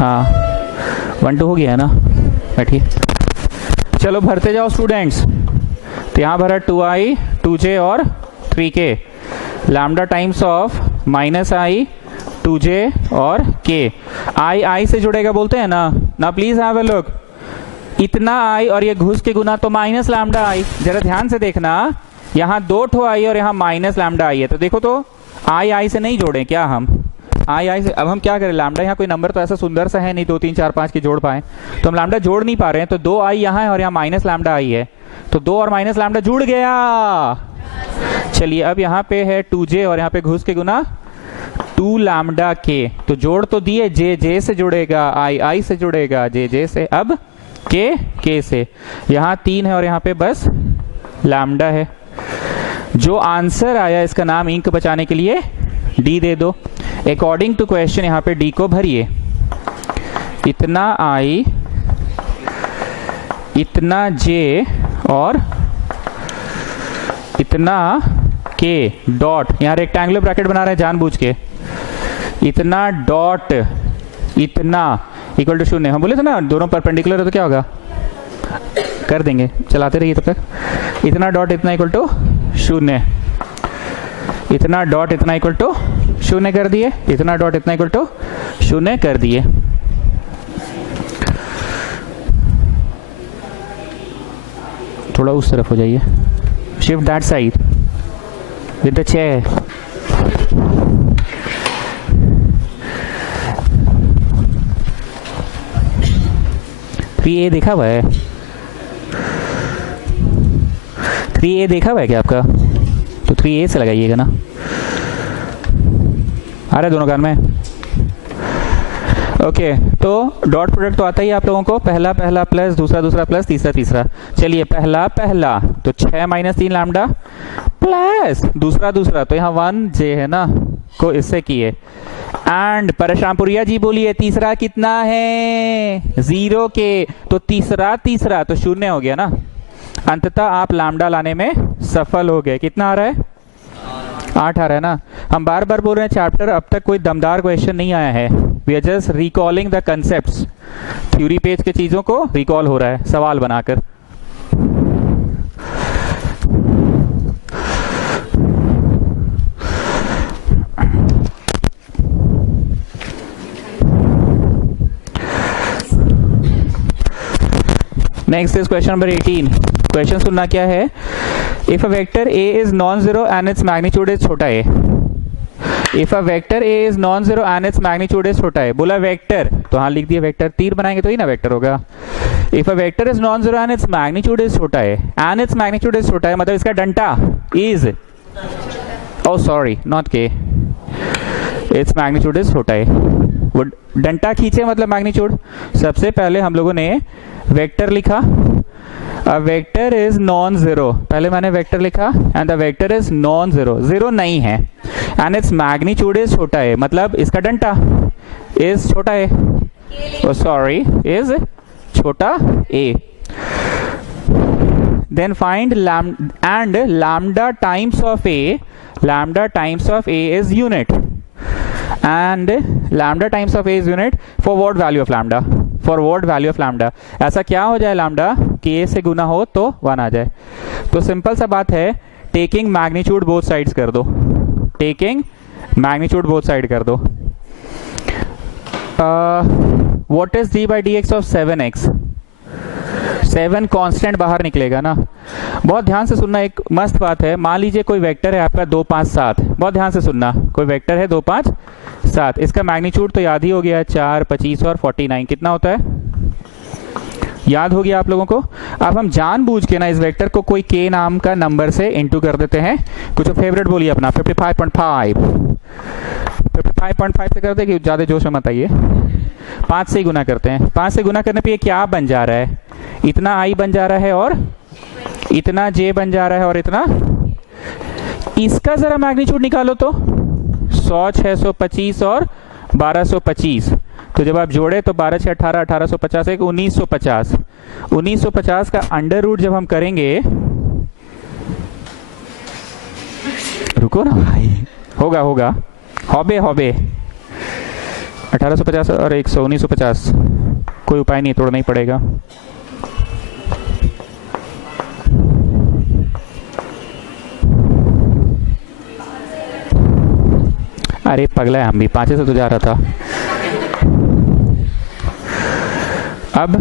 हाँ 1 2 हो गया है ना, बैठिए। चलो भरते जाओ स्टूडेंट्स। तो यहाँ भरा 2i 2j और 3k, lambda times of -i 2j और k। i से जुड़ेगा बोलते हैं ना। ना प्लीज हैव अ लुक, इतना i और ये घुस के गुना तो माइनस लैम्डा i। जरा ध्यान से देखना, यहाँ 2 ठो i और यहाँ माइनस लैम्डा i है। तो देखो तो i से नहीं जोड़े क्या हम, i से। अब हम क्या करें, लैम्डा यहाँ कोई नंबर तो ऐसा सुंदर सा है नहीं 2 3 4 5 की जोड़ पाए, तो हम लैम्डा जोड़ नहीं पा रहे हैं। तो 2i यहाँ है और यहाँ माइनस लैम्डा i है, तो 2 और माइनस लैम्डा जुड़ गया। चलिए अब यहाँ पे है 2j और यहाँ पे घुस के गुना 2 लैम्डा k। तो जोड़ तो दिए, j से जुड़ेगा, i से जुड़ेगा, j से, अब k से। यहाँ 3 है और यहाँ पे बस लैम्डा है। जो आंसर आया इसका नाम इंक बचाने के लिए d दे दो। अकॉर्डिंग टू क्वेश्चन यहाँ पे d को भरिए, इतना i, इतना j और इतना k डॉट। यहाँ रेक्टेंगुलर ब्रैकेट बना रहे हैं जानबूझ के, इतना डॉट इतना इक्वल टू 0। हम बोले थे ना दोनों परपेंडिकुलर है तो क्या होगा, कर देंगे, चलाते रहिए तब तक। इतना डॉट इतना इक्वल टू 0, इतना डॉट इतना इक्वल टू 0 कर दिए, इतना डॉट इतना इक्वल टू 0 कर दिए। थोड़ा उस तरफ हो जाइए, shift that side with the chair. ए देखा हुआ है, 3a देखा हुआ है क्या आपका, तो 3a से लगाइएगा ना। आ रहा है दोनों कान में, ओके। तो डॉट प्रोडक्ट तो आता ही आप लोगों को, पहला पहला प्लस दूसरा दूसरा प्लस तीसरा तीसरा। चलिए पहला पहला तो 6 - 3 लैम्डा प्लस दूसरा दूसरा, तो यहाँ 1j है ना, को इससे किए। एंड परशामपुरिया जी बोलिए तीसरा कितना है, 0 के, तो तीसरा तीसरा तो 0 हो गया ना। अंततः आप लैम्डा लाने में सफल हो गए। कितना आ रहा है, 8 आ रहा है ना। हम बार बार बोल रहे हैं चैप्टर अब तक कोई दमदार क्वेश्चन नहीं आया है, we are just recalling the concepts. Theory page के चीजों को रिकॉल हो रहा है सवाल बनाकर। Next is question number 18। Question सुनना क्या है, if a vector a is non zero and its magnitude is छोटा a। If a vector a is non zero and its magnitude is छोटा है, बोला वेक्टर तो हाँ लिख दिया वेक्टर, तीर बनाएंगे तो ही ना वेक्टर होगा। If a vector is non zero and its magnitude is छोटा है, एंड इट्स मैग्नीट्यूड इज छोटा है मतलब इसका डंटा इज, ओ सॉरी नॉट के, इट्स मैग्नीट्यूड इज छोटा है। वो डंटा खींचे मतलब मैग्नीट्यूड। सबसे पहले हम लोगों ने वेक्टर लिखा, a vector is non zero, पहले मैंने वेक्टर लिखा and the vector is non zero, zero नहीं है, एंड इट्स मैग्नीट्यूड इज छोटा है मतलब इसका डंटा इज छोटा है, ओ सॉरी इज छोटा a। Then find and lambda times of a, lambda times of a is unit and lambda times of a is unit for what value of lambda, for what value of lambda। ऐसा क्या हो जाए lambda कि a से गुना हो तो 1 आ जाए। तो सिंपल सा बात है, टेकिंग मैग्नीट्यूड बोथ साइड्स कर दो, टेकिंग मैग्नीट्यूड बोथ साइड कर दो। What is d by dx of 7x, 7 constant बाहर निकलेगा ना। बहुत ध्यान से सुनना, एक मस्त बात है, मान लीजिए कोई वेक्टर है आपका 2 5 7, बहुत ध्यान से सुनना, कोई वेक्टर है 2 5 7, इसका मैग्नीट्यूड तो याद ही हो गया 4 25 और 49 कितना होता है, याद हो गया आप लोगों को। अब हम जानबूझ के ना इस वेक्टर को कोई k नाम का नंबर से इनटू कर देते हैं। कुछ फेवरेट बोलिए अपना, 55.5, 55.5 से करते कि ज्यादा जोश में मत आइए, 5 से ही गुना करते हैं। 5 से गुना करने पे ये क्या बन जा रहा है, इतना i बन जा रहा है और इतना j बन जा रहा है और इतना, इसका जरा मैग्नीट्यूड निकालो तो 100 625 और 1225, तो जब आप जोड़े तो 12 6 18 1850 एक 1950, 1950 का अंडर रूट जब हम करेंगे, रुको ना भाई, होगा होगा हॉबे हॉबे 1850 और 100 1950, कोई उपाय नहीं, तोड़ना ही पड़ेगा। अरे पगला है, हम भी 5 से तो जा रहा था। अब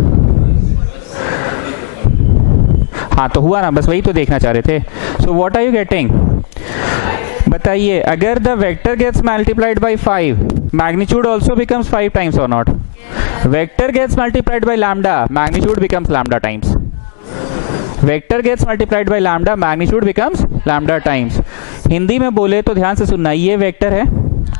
हाँ तो हुआ ना, बस वही तो देखना चाह रहे थे। So what are you getting, बताइए, अगर the vector gets multiplied by 5, magnitude also becomes 5 times और not? Vector gets multiplied by lambda, magnitude becomes lambda times. Vector gets multiplied by lambda, magnitude becomes lambda times. Hindi में बोले तो ध्यान से सुनना, ये वेक्टर है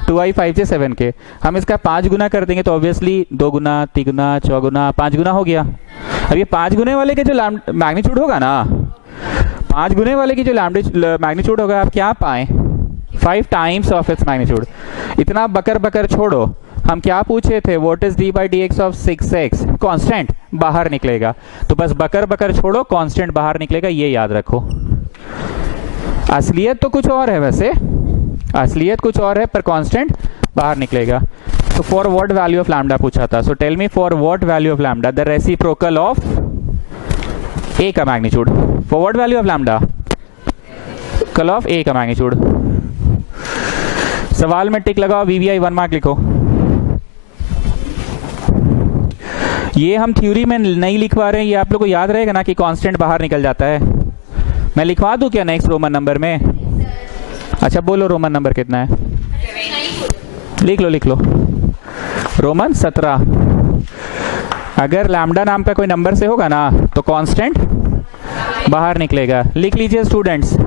2i 5j 7k, हम इसका 5 गुना कर देंगे तो ऑब्वियसली 2 गुना 3 गुना 4 गुना 5 गुना हो गया। अब ये 5 गुने वाले के जो मैग्नीट्यूड होगा ना, 5 गुने वाले की जो मैग्नीट्यूड होगा, आप क्या पाए, 5 टाइम्स ऑफ इट्स मैग्नीट्यूड। इतना बकर बकर छोड़ो, हम क्या पूछे थे, what is d by dx of 6x, constant बाहर निकलेगा, तो बस बकर बकर छोड़ो, कांस्टेंट बाहर निकलेगा, ये याद रखो। असलियत तो कुछ और है, वैसे असलियत कुछ और है, पर कांस्टेंट बाहर निकलेगा। तो for what value of lambda पूछा था, so tell me for what value of lambda the reciprocal of a का magnitude, for what value of lambda कल ऑफ a का मैग्नीट्यूड। सवाल में टिक लगाओ, VVI 1 मार्क लिखो। ये हम थ्योरी में नहीं लिखवा रहे हैं, ये आप लोग को याद रहेगा ना कि कांस्टेंट बाहर निकल जाता है। मैं लिखवा दूं क्या नेक्स्ट रोमन नंबर में? अच्छा बोलो रोमन नंबर कितना है, लिख लो लिख लो, रोमन 17। अगर लैम्डा नाम का कोई नंबर से होगा ना तो कांस्टेंट बाहर निकलेगा, लिख लीजिए स्टूडेंट्स।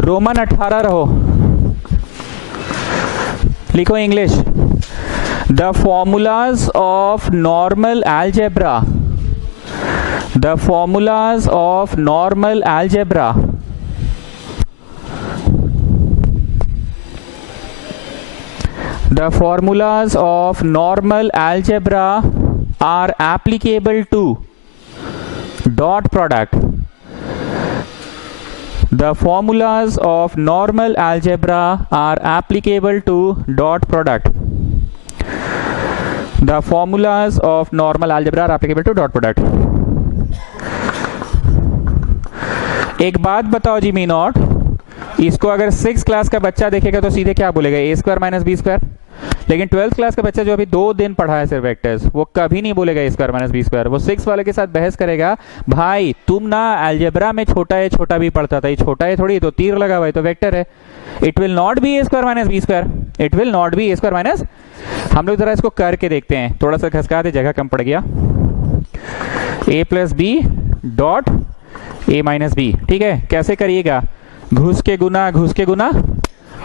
रोमन 18 रहो, लिखो English. The formulas of normal algebra, the formulas of normal algebra the formulas of normal algebra are applicable to dot product. The formulas of normal algebra are applicable to dot product. The formulas of normal algebra are applicable to dot product. एक बात बताओ जी, me not, इसको अगर 6 class का बच्चा देखेगा तो सीधे क्या बोलेगा, a square minus B square. लेकिन 12th क्लास का बच्चा जो अभी 2 दिन पढ़ा है सिर्फ वेक्टर्स, वो कभी नहीं बोलेगा a square minus B square. वो 6 वाले के साथ बहस करेगा, भाई तुम ना अलजेब्रा में छोटा है छोटा भी पढ़ता था, ये छोटा है थोड़ी, तो तीर लगा हुआ है तो वेक्टर है। It will not be a square minus B square, it will not be a square minus. हम लोग जरा इसको करके देखते हैं, थोड़ा सा खसका दे, जगह कम पड़ गया। a plus B dot a minus B, ठीक है। कैसे करिएगा, घुस के गुना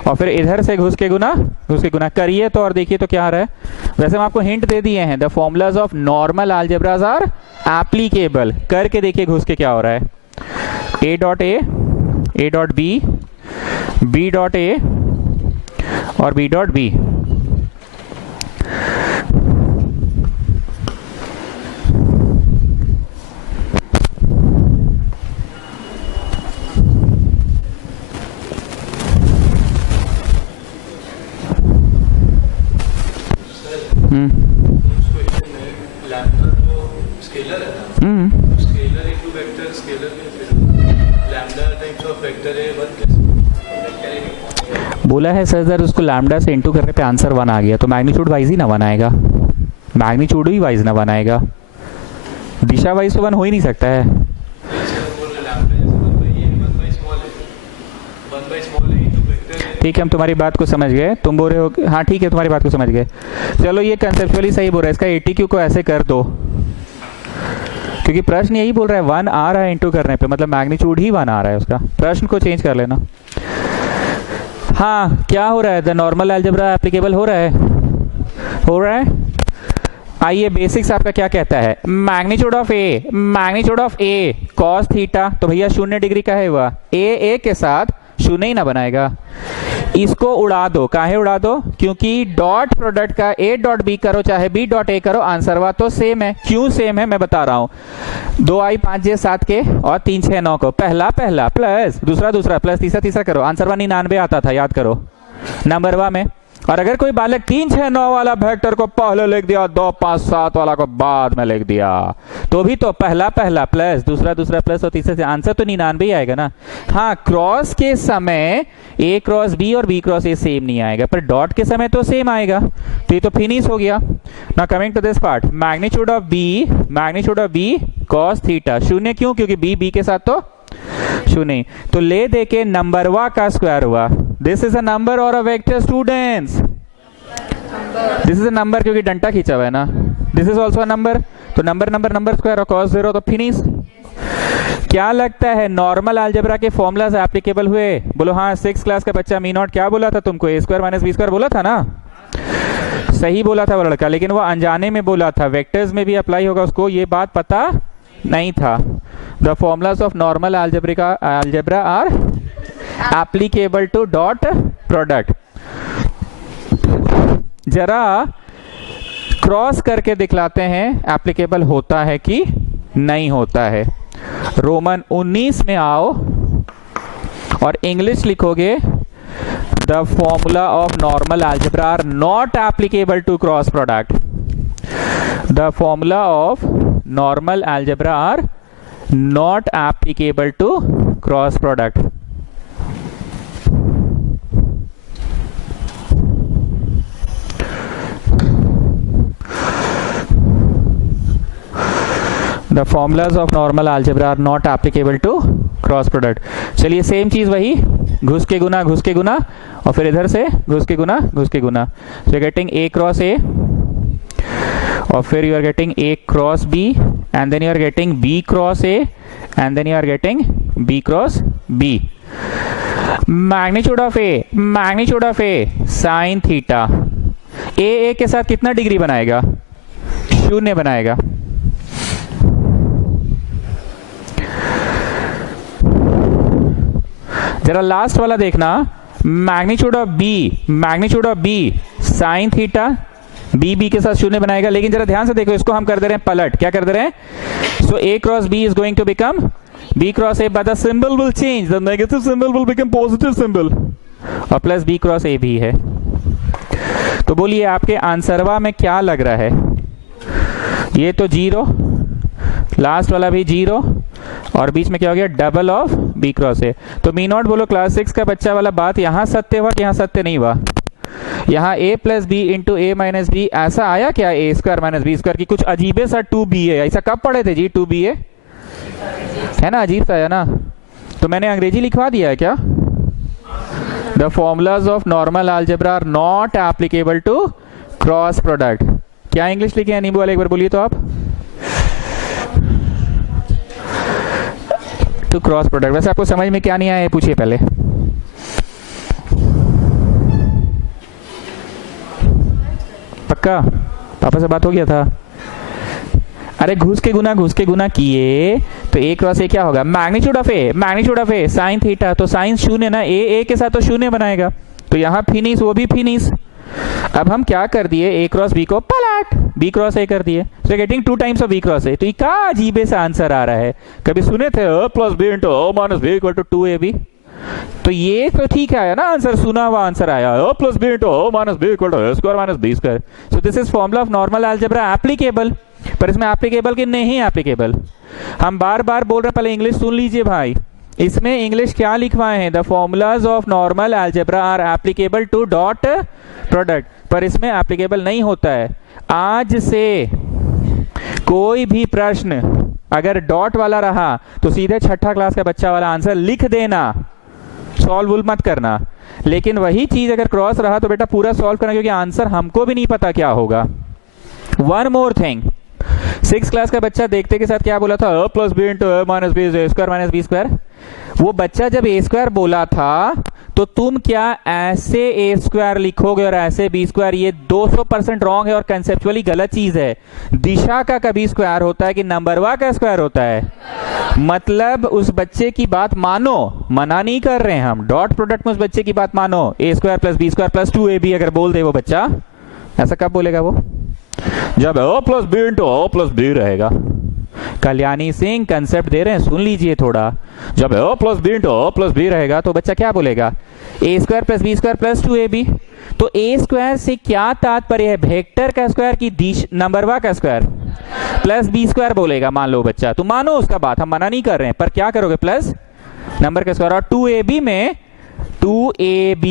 और फिर इधर से घुस के गुना करिए तो, और देखिए तो क्या आ रहा है। वैसे हम आपको हिंट दे दिए हैं, the formulas of normal algebras are applicable, करके देखिए घुस के क्या हो रहा है। a डॉट बी, b डॉट a और b डॉट b। बोला है सर उसको लैम्डा से इनटू करने पे आंसर 1 आ गया, तो मैग्नीट्यूड वाइज ही ना 1 आएगा, मैग्नीट्यूड ही वाइज ना 1 आएगा, दिशा वाइज तो 1 हो ही नहीं सकता है। ठीक है, हम तुम्हारी बात को समझ गए, तुम बोल रहे हो, हाँ ठीक है तुम्हारी बात को समझ गए। चलो ये कंसेप्चुअली सही बोल रहा है, इसका 80Q को ऐसे कर दो, क्योंकि प्रश्न यही बोल रहा है 1 आ रहा है इंटू करने पे, मतलब मैग्नीट्यूड ही 1 आ रहा है उसका। प्रश्न को चेंज कर लेना। हाँ क्या हो रहा है, द नॉर्मल अलजेब्रा एप्लीकेबल हो रहा है। आइए बेसिक्स आपका क्या कहता है, magnitude of A cos theta, तो भैया 0 डिग्री का है वह, ए के साथ शून्य ही ना बनाएगा। इसको उड़ा दो, काहे उड़ा दो? क्योंकि डॉट प्रोडक्ट का ए डॉट बी करो चाहे बी डॉट ए करो, आंसर वा तो सेम है। क्यों सेम है मैं बता रहा हूं। 2 आई 5 जे 7 के और 3 6 9 को पहला पहला प्लस दूसरा दूसरा प्लस तीसरा तीसरा करो, आंसर वा 99 आता था, याद करो नंबर वा में। और अगर कोई बालक 3 6 9 वाला वेक्टर को पहले लिख दिया, 2 5 7 वाला को बाद में लिख दिया, तो भी तो पहला पहला प्लस दूसरा दूसरा प्लस और तीसरे से आंसर तो 99 ही आएगा ना। हाँ, क्रॉस के समय ए क्रॉस बी और बी क्रॉस ए सेम नहीं आएगा, पर डॉट के समय तो सेम आएगा। तो ये तो फिनिश हो गया ना। Coming to this part, magnitude of B cos theta शून्य। क्यों? क्योंकि बी बी के साथ तो शून्य। तो ले दे के नंबर वा का स्क्वायर हुआ। दिस इज अ नंबर और a vector students? This is a number क्योंकि डंटा खींचा हुआ है ना। This is also a number, तो नंबर नंबर नंबर स्क्वायर और cos 0 तो फिनिश। क्या लगता है नॉर्मल अलजेब्रा के फॉर्मूलाज एप्लीकेबल हुए? बोलो हाँ। 6 क्लास का बच्चा मी नॉट क्या बोला था तुमको? ए स्क्वायर माइनस बी स्क्वायर बोला था ना। सही बोला था वो लड़का, लेकिन वो अनजाने में बोला था। वेक्टर्स में भी अप्लाई होगा उसको, ये बात पता नहीं था। The formulas of normal algebra are applicable to dot product. जरा क्रॉस करके दिखलाते हैं एप्लीकेबल होता है कि नहीं होता है। रोमन 19 में आओ और इंग्लिश लिखोगे, the formula of normal algebra are not applicable to cross product. The formula of normal algebra are not applicable to cross product. The formulas of normal algebra are not applicable to cross product. चलिए same चीज वही, घुस के गुना और फिर इधर से घुस के गुना। So getting A cross A और फिर you are getting A cross B and then you are getting B cross A and then you are getting B cross B. Magnitude of A sine theta. A के साथ कितना degree बनाएगा? 0 बनाएगा। जरा last वाला देखना, magnitude of B sine theta, B के साथ 0 बनाएगा। लेकिन जरा ध्यान से देखो, इसको हम कर दे रहे हैं पलट। क्या कर दे रहे हैं? So A cross B is going to become B cross A, but the symbol will change, the negative symbol will become positive symbol, और प्लस बी क्रॉस ए भी है। तो बोलिए आपके आंसरवा में क्या लग रहा है? ये तो 0, लास्ट वाला भी 0, और बीच में क्या हो गया? Double of B cross A. तो मी नॉट बोलो क्लास 6 का बच्चा वाला बात यहाँ सत्य हुआ कि यहाँ सत्य नहीं हुआ? यहाँ a plus B into A minus B ऐसा आया क्या? A square minus B square की कुछ अजीबे सा 2b है। ऐसा कब पढ़े थे जी? 2b है ना, अजीब सा है ना। तो मैंने अंग्रेजी लिखवा दिया है क्या? The formulas of normal algebra are not applicable to cross product. क्या इंग्लिश लिखे हैं नींबू वाले? एक बार बोलिए तो आप। To cross product. वैसे आपको समझ में क्या नहीं आया पूछिए पहले। पक्का पापा से बात हो गया था? अरे घुस के गुना किए तो ए क्रॉस ए क्या होगा? Magnitude of A sine theta. तो साइन 0 ना, ए के साथ तो 0 बनाएगा, तो यहाँ फिनिश, वो भी फिनिश। अब हम क्या कर दिए? ए क्रॉस बी को पलट बी क्रॉस ए कर दिए। So getting 2 times of B cross A. तो ये क्या अजीबे सा आंसर आ रहा है? कभी सुने थे a plus B into a minus B equal to 2ab? तो ये तो ठीक आया ना आंसर, सुना हुआ आंसर आया, a plus B into a minus B equal to a square minus B square. So this is formula of normal algebra applicable. पर इसमें एप्लीकेबल कि नहीं एप्लीकेबल? हम बार बार बोल रहे हैं, पहले इंग्लिश सुन लीजिए भाई। इसमें इंग्लिश क्या लिखवाए हैं? The formulas of normal algebra are applicable to dot product. पर इसमें एप्लीकेबल नहीं होता है। आज से कोई भी प्रश्न अगर डॉट वाला रहा तो सीधे 6ठा क्लास का बच्चा वाला आंसर लिख देना, सॉल्व मत करना। लेकिन वही चीज अगर क्रॉस रहा तो बेटा पूरा सॉल्व करना, क्योंकि आंसर हमको भी नहीं पता क्या होगा। वन मोर थिंग, 6 क्लास का बच्चा देखते के साथ क्या बोला था? a plus B into a minus B square minus B square. वो बच्चा जब ए स्क्वायर बोला था तो तुम क्या ऐसे ए स्क्वायर लिखोगे और ऐसे बी स्क्वायर, ये 200% रॉन्ग है और कंसेप्चुअली गलत चीज है। दिशा का कभी स्क्वायर होता है कि नंबरवा का स्क्वायर होता है? मतलब उस बच्चे की बात मानो, मना नहीं कर रहे हैं हम, डॉट प्रोडक्ट में उस बच्चे की बात मानो। A square plus B square plus 2ab अगर बोल दे वो बच्चा, ऐसा कब बोलेगा वो? जब ओ प्लस बी इंटू ओ प्लस बी रहेगा। कल्याणी सिंह कंसेप्ट दे रहे हैं, सुन लीजिए थोड़ा। जब ओ प्लस बी इंटू ओ प्लस बी रहेगा तो बच्चा क्या बोलेगा? A square plus B square plus 2ab। तो ए स्क्वायर से क्या तात्पर्य है? वेक्टर का स्क्वायर की नंबरवा का स्क्वायर प्लस बी स्क्वायर बोलेगा, मान लो बच्चा। तो मानो उसका बात, हम मना नहीं कर रहे हैं, पर क्या करोगे? प्लस नंबर का स्क्वायर। और 2ab में 2ab,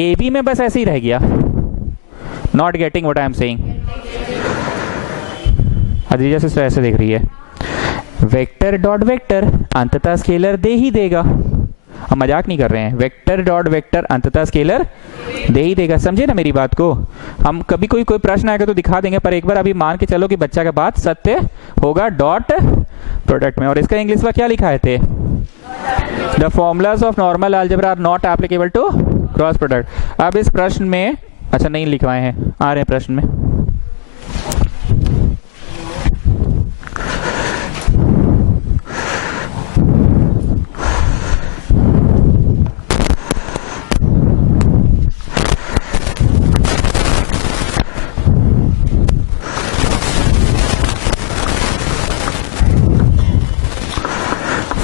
ab में बस ऐसे ही रह गया। Not getting what I am saying? अदीजा सिस्टर ऐसे देख रही है, वेक्टर डॉट वेक्टर अंततः स्केलर दे ही देगा। हम मजाक नहीं कर रहे हैं, वेक्टर डॉट वेक्टर अंततः स्केलर दे ही देगा। समझे ना मेरी बात को? हम कभी कोई प्रश्न आएगा तो दिखा देंगे, पर एक बार अभी मान के चलो कि बच्चा का बात सत्य होगा डॉट प्रोडक्ट में। और इसका इंग्लिश में क्या लिखा है थे? The formulas of normal algebra are not applicable to cross product. अब इस प्रश्न में, अच्छा नहीं लिखवाए हैं, आ रहे हैं प्रश्न में।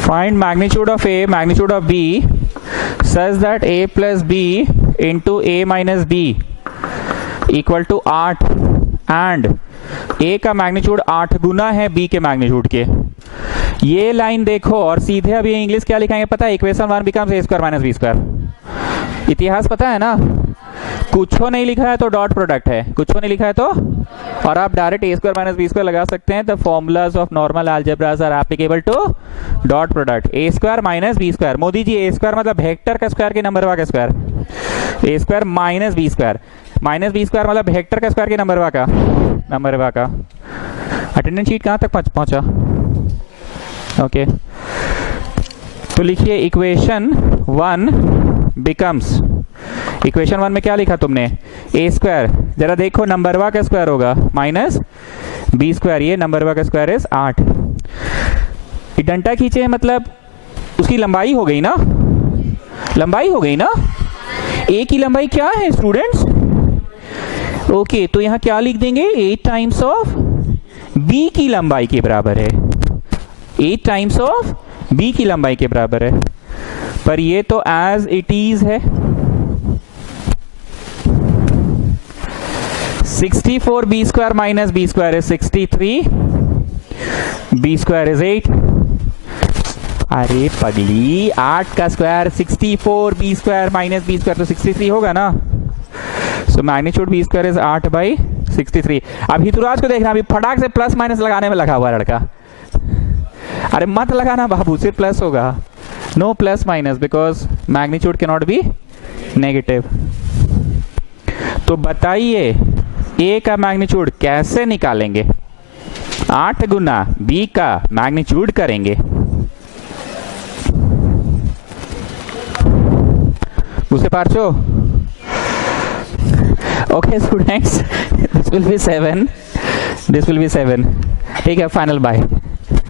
Find magnitude of A, magnitude of B such that A plus B into A minus B equal to 8 and A का मैग्नीट्यूड 8 गुना है B के मैग्नीट्यूड के। ये लाइन देखो और सीधे अब ये इंग्लिश क्या लिखाएंगे पता है? Equation 1 becomes A square minus B square. इतिहास पता है ना? कुछ नहीं लिखा है तो डॉट प्रोडक्ट है, कुछ नहीं लिखा है तो, और आप direct A square minus B square लगा सकते हैं। The formulas of normal algebras are applicable to dot product. A square minus B square, Modi ji A square मतलब वेक्टर का स्क्वायर के नंबरवा का square. A square minus B square, minus B square मतलब vector का स्क्वायर के नंबरवा का। अटेंडेंस शीट कहाँ तक पहुंचा? ओके, तो लिखिए इक्वेशन 1 बिकम्स, इक्वेशन 1 में क्या लिखा तुमने? ए स्क्वायर, जरा देखो नंबरवा का स्क्वायर होगा माइनस बी स्क्वायर, ये नंबरवा का स्क्वायर इज 8। डंटा खींचे मतलब उसकी लंबाई हो गई ना, लंबाई हो गई ना। ए की लंबाई क्या है स्टूडेंट्स? ओके, तो यहां क्या लिख देंगे? 8 टाइम्स ऑफ बी की लंबाई के बराबर है, 8 टाइम्स ऑफ बी की लंबाई के बराबर है। पर ये तो एज इट इज है। 64 B square minus B square is 63, B square is 8। अरे पगली, 8 का square 64, B square minus B square तो 63 होगा ना। So magnitude B square is 8 by 63। अब हितुराज को देखना, अभी फटाक से प्लस माइनस लगाने में लगा हुआ लड़का। अरे मत लगाना बाबू, सिर्फ प्लस होगा, no plus minus, because magnitude can not be negative. तो बताइए ए का मैग्नीट्यूड कैसे निकालेंगे? 8 गुना बी का मैग्नीट्यूड करेंगे। उसे पार्चो। Okay students, this will be 7, this will be 7। ठीक है, फाइनल बाय।